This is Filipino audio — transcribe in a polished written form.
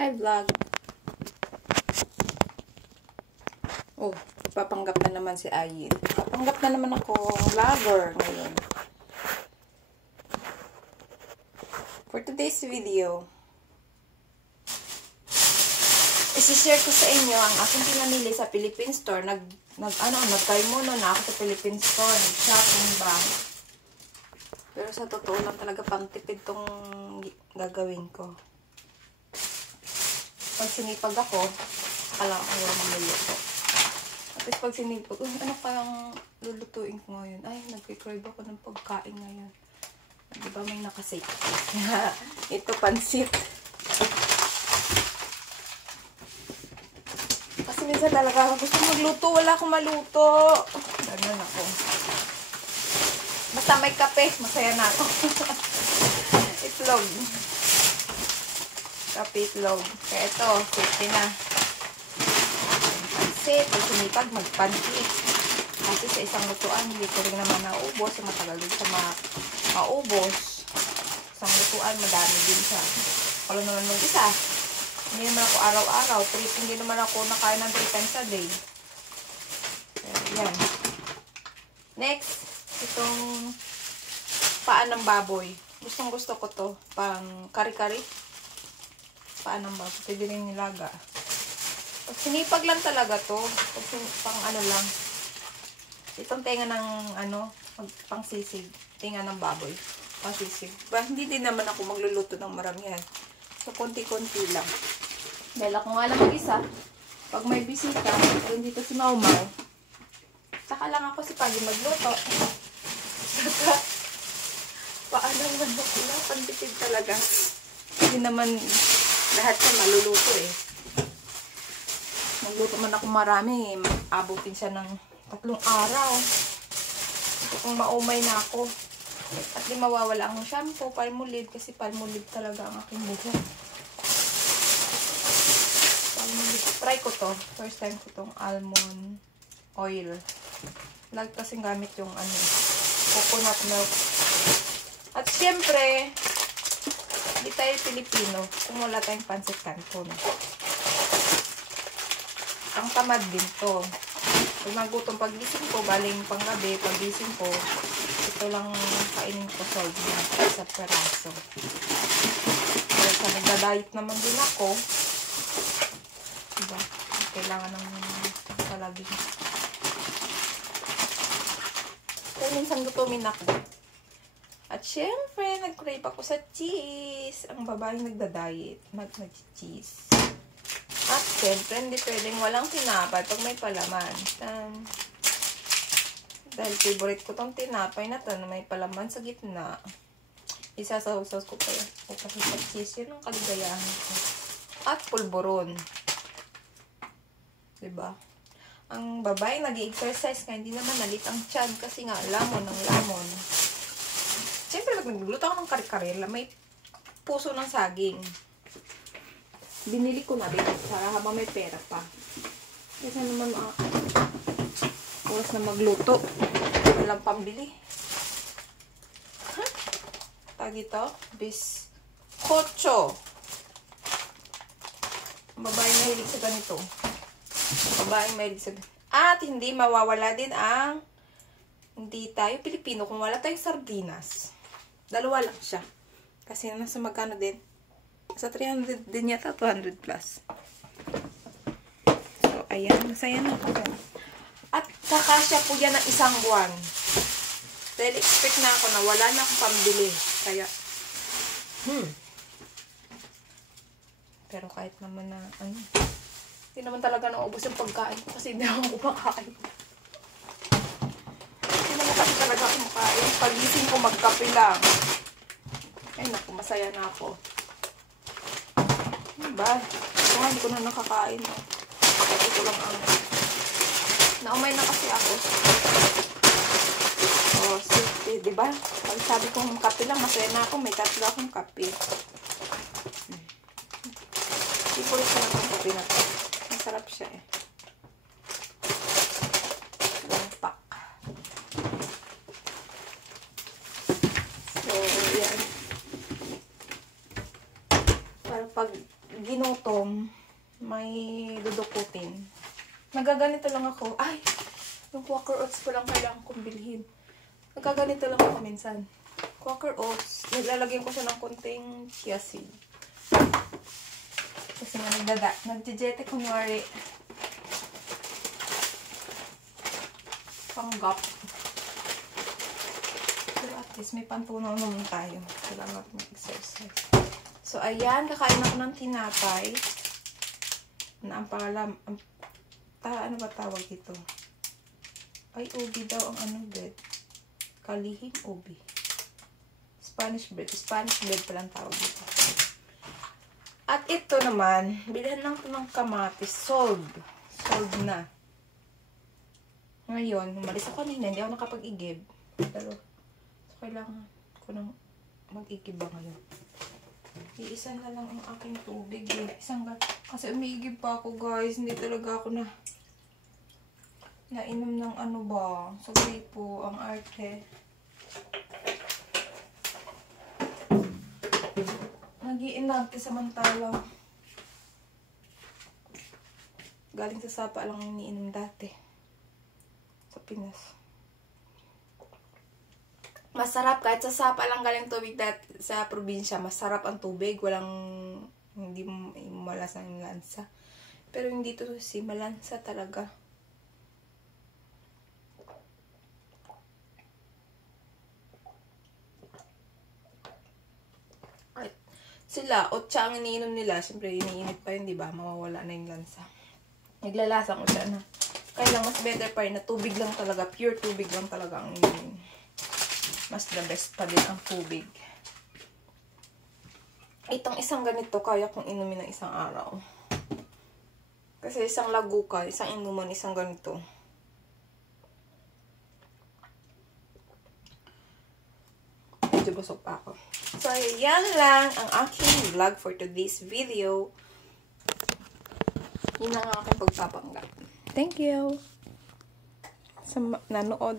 Hi vlog. Oh, papanggap na naman si Ayin. Papanggap na naman ako vlogger ngayon. For today's video, isi-share ko sa inyo ang aking pinamili sa Philippine Store. Nagkaymono na ako sa Philippine Store. Nag-shopping ba? Pero sa totoo lang talaga pang tipid tong gagawin ko. Pag sinipag ako, akala ko walang maluluto. Tapos pag sinipag, ano kayang lulutuin ko ngayon? Ay, nag-crave ako ng pagkain ngayon. Diba may nakasave? Ito, pansit. Kasi minsan talaga ako gusto magluto, wala akong maluto. Ganun ako. Basta may kape, masaya na ako. Itlog. Kape, itlog. Kaya ito, safety na. Pansit, pag sinipag, magpansit. Kasi sa isang lutuan, hindi ko rin naman naubos. Matagal din sa maubos. Isang lutuan, madami din siya. Kalo naman mag-isa. Hindi naman ako araw-araw. Hindi naman ako nakain ng 3 times a day. Ayan. Next, itong paa ng baboy. Gustong gusto ko to. Pang kari-kari. Paa ng baboy. Pwede rin nilaga. Pag sinipag lang talaga to. Pang ano lang. Itong tenga ng pang sisig. Tenga ng baboy. Pang sisig. Hindi din naman ako magluluto ng maramihan. So, konti-konti lang. Dahil ako nga lang mag-isa. Pag may bisita, kung dito si Mau-Mau, saka lang ako si Pagi magluto. Saka, paano magluto? Pantipid talaga. Hindi naman lahat siya maluluto eh. Magluto man ako marami, abutin siya ng 3 araw. Kung maumay na ako. At di mawawala ang shampoo, Palmolive, kasi Palmolive talaga ang aking buhok. Palmolive. Try ko to. First time ko tong almond oil. Lagi kasing gamit yung coconut milk. At syempre, hindi tayo Pilipino kung wala tayong pancit canton. Ang tamad din to. Pag nagutom pagising ko, galing panggabi, pagising ko, ito lang kainin ko solve na sa peraso. Dahil sa nagda-diet naman din ako, diba? Kailangan ng palagi. Kaya minsan gutumin ako. At syempre, nag-crave ako sa cheese. Ang babaeng nagda-diet, mag-cheese. At syempre, hindi pwedeng walang tinapay pag may palaman. Dahil favorite ko tong tinapay na to na may palaman sa gitna. Isasaw-saw ko pa yan. Kasi sa cheese, yun ang kaligayahan ko. At pulburon. Diba? Ang babae nag-i-exercise ka, hindi naman nalit ang tiyan kasi nga lamon ng lamon. Siyempre, nagluto ako ng kari-karela. May puso ng saging. Binili ko na rin para habang may pera pa. Kasi naman oras na magluto. Walang pambili. Tag ito, biskotso. Babaeng mahilig sa ganito. Babaeng mahilig sa ganito. At hindi mawawala din ang hindi tayo Pilipino kung wala tayong sardinas. Dalawa lang siya. Kasi nasa magkano din? Sa 300 din yata, 200 plus. So, ayan. Masaya na ako. At kakasya po yan ng 1 buwan. Dahil expect na ako na wala na akong pambili. Kaya, pero kahit naman na, hindi naman talaga naubos yung pagkain ko kasi hindi ako kumakain. Hindi naman kasi talaga kumakain. Pagising ko, magkape lang. Ay, naku, masaya na ako. Diba? Ito nga, hindi ko na nakakain. Ito ko lang naumay na kasi ako. Oh, safety, diba? Pag sabi kong kape lang, masaya na ako. May 3 akong kape. Sipulit ko lang ang kape na to. Masarap siya eh. Lampak. So, yan. Para pag ginutom, may dudukutin. Nagaganito lang ako. Ay, yung Quaker Oats ko lang kailangan kong bilhin. Nagaganito lang ako minsan. Quaker Oats, naglalagyan ko siya ng konting chia seed. Kasi nga nagjejete kunwari. Panggap. Pero at least may pantunaw naman tayo. Kailangan natin mag-exercise. So, ayan. Kakain ako ng tinapay. Na ang pangalan, ano ba tawag ito? Ay, ubi daw ang ano bread. Kalihim ubi. Spanish bread. Spanish bread palang tawag ito. At ito naman, bilhan lang ito ng kamatis. Sold. Sold na. Ngayon, umalis ako kanina. Hindi ako nakapag-igib. Pero, so, kailangan ko nang mag-igib ba ngayon. Iisa na lang ang aking tubig eh. Kasi umiigib pa ako guys. Hindi talaga ako nainom ng ano ba. Sorry po, ang arte. Nag-iinagte samantala. Galing sa sapa lang iniinom dati. Sa Pinas. Masarap kahit sa sapa lang galing tubig dati sa probinsya. Masarap ang tubig. Hindi malasa ng lansa. Pero hindi to si malansa talaga. Sila, otsa ang iniinom nila. Siyempre, iniinit pa yun, di ba? Mawawala na yung lansa. Naglalasa ko siya na. Kaya lang, mas better pa rin na tubig lang talaga. Pure tubig lang talaga ang iniinom. Mas the best pa din ang tubig. Itong isang ganito, kaya kong inumin ng isang araw. Kasi isang laguka, isang inuman, isang ganito. Medyo busog pa ako. So, yan lang ang aking vlog for today's video. Yun lang ang aking pagpapanggap. Thank you sa nanood.